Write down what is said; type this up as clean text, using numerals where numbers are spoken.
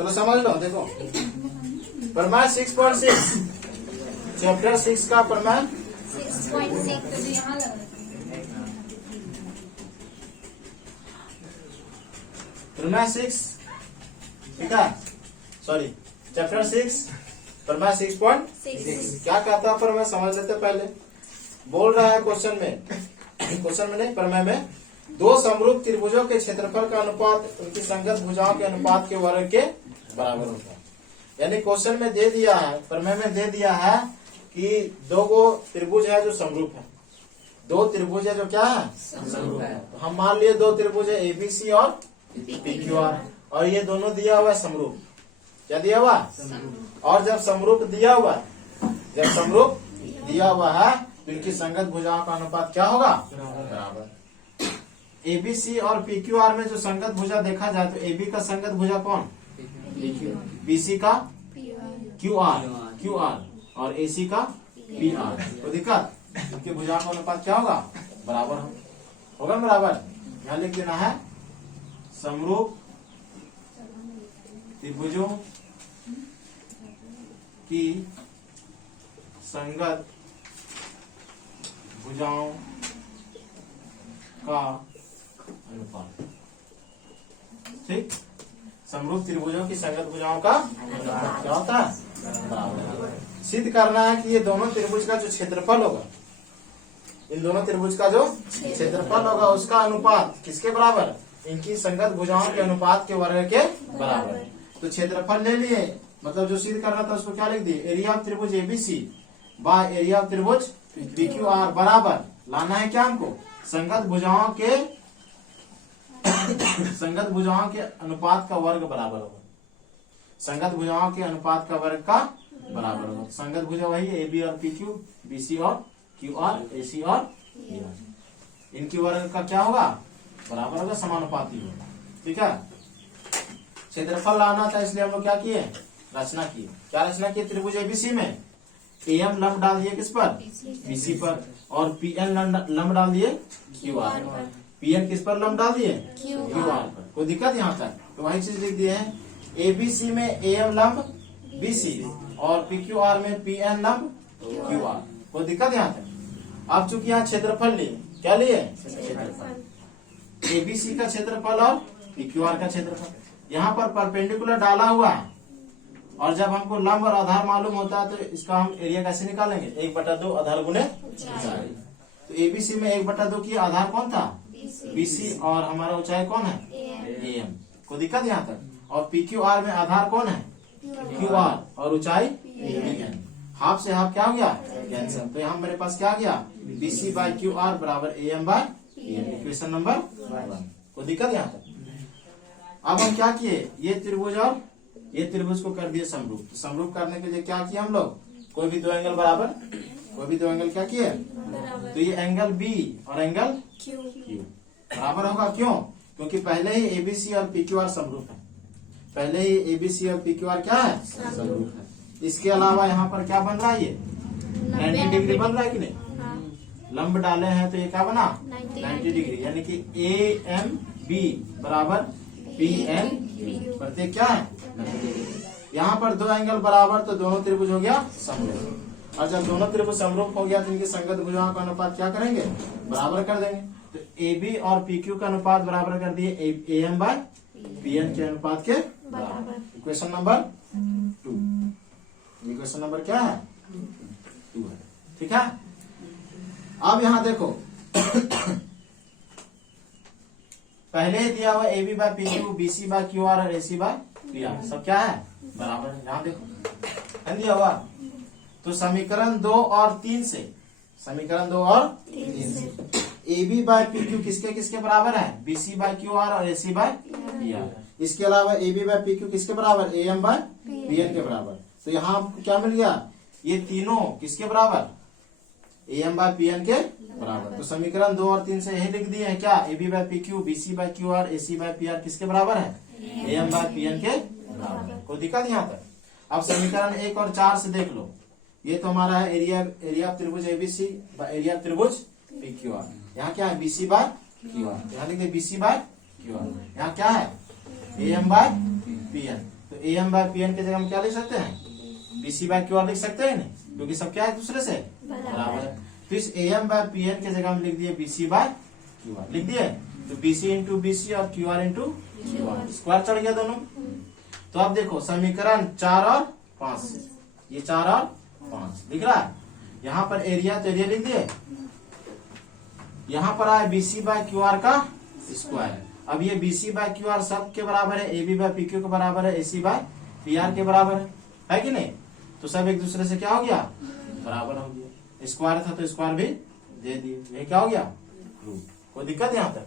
चलो समझ लो, देखो प्रमेय 6.6 चैप्टर 6 का प्रमेय 6.6 प्रमेय 6, ठीक है, सॉरी चैप्टर 6 प्रमेय 6.6 क्या कहता है प्रमेय समझ लेते पहले। बोल रहा है क्वेश्चन में नहीं, प्रमेय में दो समरूप त्रिभुजों के क्षेत्रफल का अनुपात उनकी संगत भुजाओं के अनुपात के वर्ग के बराबर होता है। यानी क्वेश्चन में दे दिया है, प्रमेय में दे दिया है कि दो गो त्रिभुज है जो समरूप है, दो त्रिभुज है जो क्या है समरूप है। तो हम मान लिए दो त्रिभुज है एबीसी और पीक्यूआर, और ये दोनों दिया हुआ है समरूप। क्या दिया हुआ? और जब समरूप दिया हुआ है तो इनकी संगत भुजाओं का अनुपात क्या होगा? बराबर। एबीसी और पीक्यूआर में जो संगत भुजा देखा जाए तो एबी का संगत भुजा कौन? बीसी का क्यूआर और एसी का पीआर। तो दिक्कत इनकी भुजाओं का अनुपात क्या होगा? बराबर होगा। बराबर यहाँ लिख देना है समरूप त्रिभुजों की संगत भुजाओं का अनुपात। ठीक, समरूप त्रिभुजों की संगत भुजाओं का अनुपात क्या होता है? बराबर। सिद्ध करना है कि ये दोनों त्रिभुज का जो क्षेत्रफल होगा, इन दोनों त्रिभुज का जो क्षेत्रफल होगा उसका अनुपात किसके बराबर? इनकी संगत भुजाओं के अनुपात के वर्ग के बराबर। तो क्षेत्रफल ले लिए, मतलब जो सिद्ध करना था उसको क्या लिख दिए? एरिया ऑफ त्रिभुज एबीसी बाय एरिया ऑफ त्रिभुज पीक्यूआर बराबर लाना है क्या हमको? संगत भुजाओं के अनुपात का वर्ग बराबर होगा। संगत भुजाओं के अनुपात का वर्ग का बराबर होगा। संगत भुजा वही एबी और पीक्यू, बीसी और क्यूआर, एसी और पीआर। इनकी वर्ग का क्या होगा? बराबर होगा, समानुपाती होगा। ठीक है, क्षेत्रफल लाना था इसलिए हम लोग क्या किए? रचना की। क्या रचना की? त्रिभुज एबीसी में एम लंब डाल दिए किस पर? बीसी पर, और पीएन लंब डाल दिए क्यूआर पर। पीएन किस पर लंब डाल दिए? क्यूआर पर। कोई दिक्कत यहाँ तक? तो वही चीज लिख दिए हैं, एबीसी में एम लंब बीसी और पीक्यूआर में पीएन लंब क्यूआर। कोई दिक्कत यहाँ तक? अब चूंकि यहाँ क्षेत्रफल लिए, क्या लिए? क्षेत्रफल। एबीसी का क्षेत्रफल और पीक्यूआर का क्षेत्रफल। यहाँ पर परपेंडिकुलर डाला हुआ है, और जब हमको लंब और आधार मालूम होता है तो इसका हम एरिया कैसे निकालेंगे? 1/2 आधार गुने ऊंचाई। तो एबीसी में 1/2 की आधार कौन था? बीसी, और हमारा ऊंचाई कौन है? एम। कोई दिक्कत यहाँ तक? और पीक्यूआर में आधार कौन है? क्यूआर, और ऊंचाई एन। हाफ से हाफ क्या हो गया? कैंसिल। तो यहाँ मेरे पास क्या आ गया? बीसी बाय क्यूआर बराबर M by N. Equation number 1। कोई दिक्कत यहाँ तक? अब हम क्या किए? ये त्रिभुज और ये त्रिभुज को कर दिए समरूप। तो समरूप करने के लिए क्या किया हम लोग? कोई भी दो एंगल बराबर, कोई भी दो एंगल क्या किए? तो ये एंगल बी और एंगल क्यू बराबर होगा। क्यों? क्योंकि पहले ही एबीसी और पीक्यूआर समरूप है। पहले ही एबीसी और पीक्यूआर क्या है? समरूप है। इसके अलावा यहाँ पर क्या बन रहा है? ये 90 डिग्री बन रहा है कि नहीं? लंब डाले हैं तो ये क्या बना? 90 डिग्री। यानी कि ए एम बी बराबर पी एन प्रत्येक क्या है? यहाँ पर दो एंगल बराबर, तो दोनों त्रिभुज हो गया समरूप। और जब दोनों त्रिभुज समरूप हो गया तो इनकी संगत भुजाओं का अनुपात क्या करेंगे? बराबर कर देंगे। तो ए और पीक्यू का अनुपात बराबर कर दिए A M by P N के अनुपात के बराबर। Equation number 2। इक्वेशन नंबर क्या है? 2 है। ठीक है, अब यहाँ देखो पहले ही दिया हुआ A B by P Q, BC by Q R और एसी बाय पी आर सब क्या है? बराबर। यहाँ देखो दिया हुआ। तो समीकरण 2 और 3 से A B by P Q किसके किसके बराबर है? बीसी बाय क्यू आर और एसी बाय पी आर। इसके अलावा A B by P Q किसके बराबर? A M by P N के बराबर। तो यहाँ आपको क्या मिल गया? ये तीनों किसके बराबर? A M by P N के बराबर। तो समीकरण 2 और 3 से यही लिख दिए हैं क्या? A B by P Q, BC by Q R, AC by P R किसके बराबर है? A M by P N के बराबर। कोई दिक्कत यहाँ तक? अब समीकरण 1 और 4 से देख लो। ये तो हमारा है एरिया ऑफ त्रिभुज एबीसी बाय एरिया ऑफ त्रिभुज पी क्यू आर। यहाँ क्या है? BC by Q R. यहाँ लिख दे बीसी बाय क्यू आर। यहाँ क्या है? A M by P N. तो A M by P N की जगह हम क्या लिख सकते हैं, बीसी बाय क्यू आर लिख सकते हैं नहीं, क्योंकि सब क्या है एक दूसरे से बराबर है। तो इस A M by P N की जगह हम लिख दिए बीसी बाय क्यू आर लिख दिए। तो बीसी इंटू बीसी और Q R into Q R, square चढ़ गया दोनों। तो अब देखो समीकरण 4 और 5 से, ये 4 और 5 दिख रहा है। यहाँ पर एरिया तो एरिया लिख दिए, यहाँ पर आया बीसी बाय क्यू आर का स्क्वायर। अब ये बीसी बाय क्यू आर सब के बराबर है, A B by P Q के बराबर है, एसी बाय पी आर के बराबर है कि नहीं। तो सब एक दूसरे से क्या हो गया, बराबर हो गया। स्क्वायर था तो स्क्वायर भी दे दिए, ये क्या हो गया, रूट। कोई दिक्कत यहाँ तक?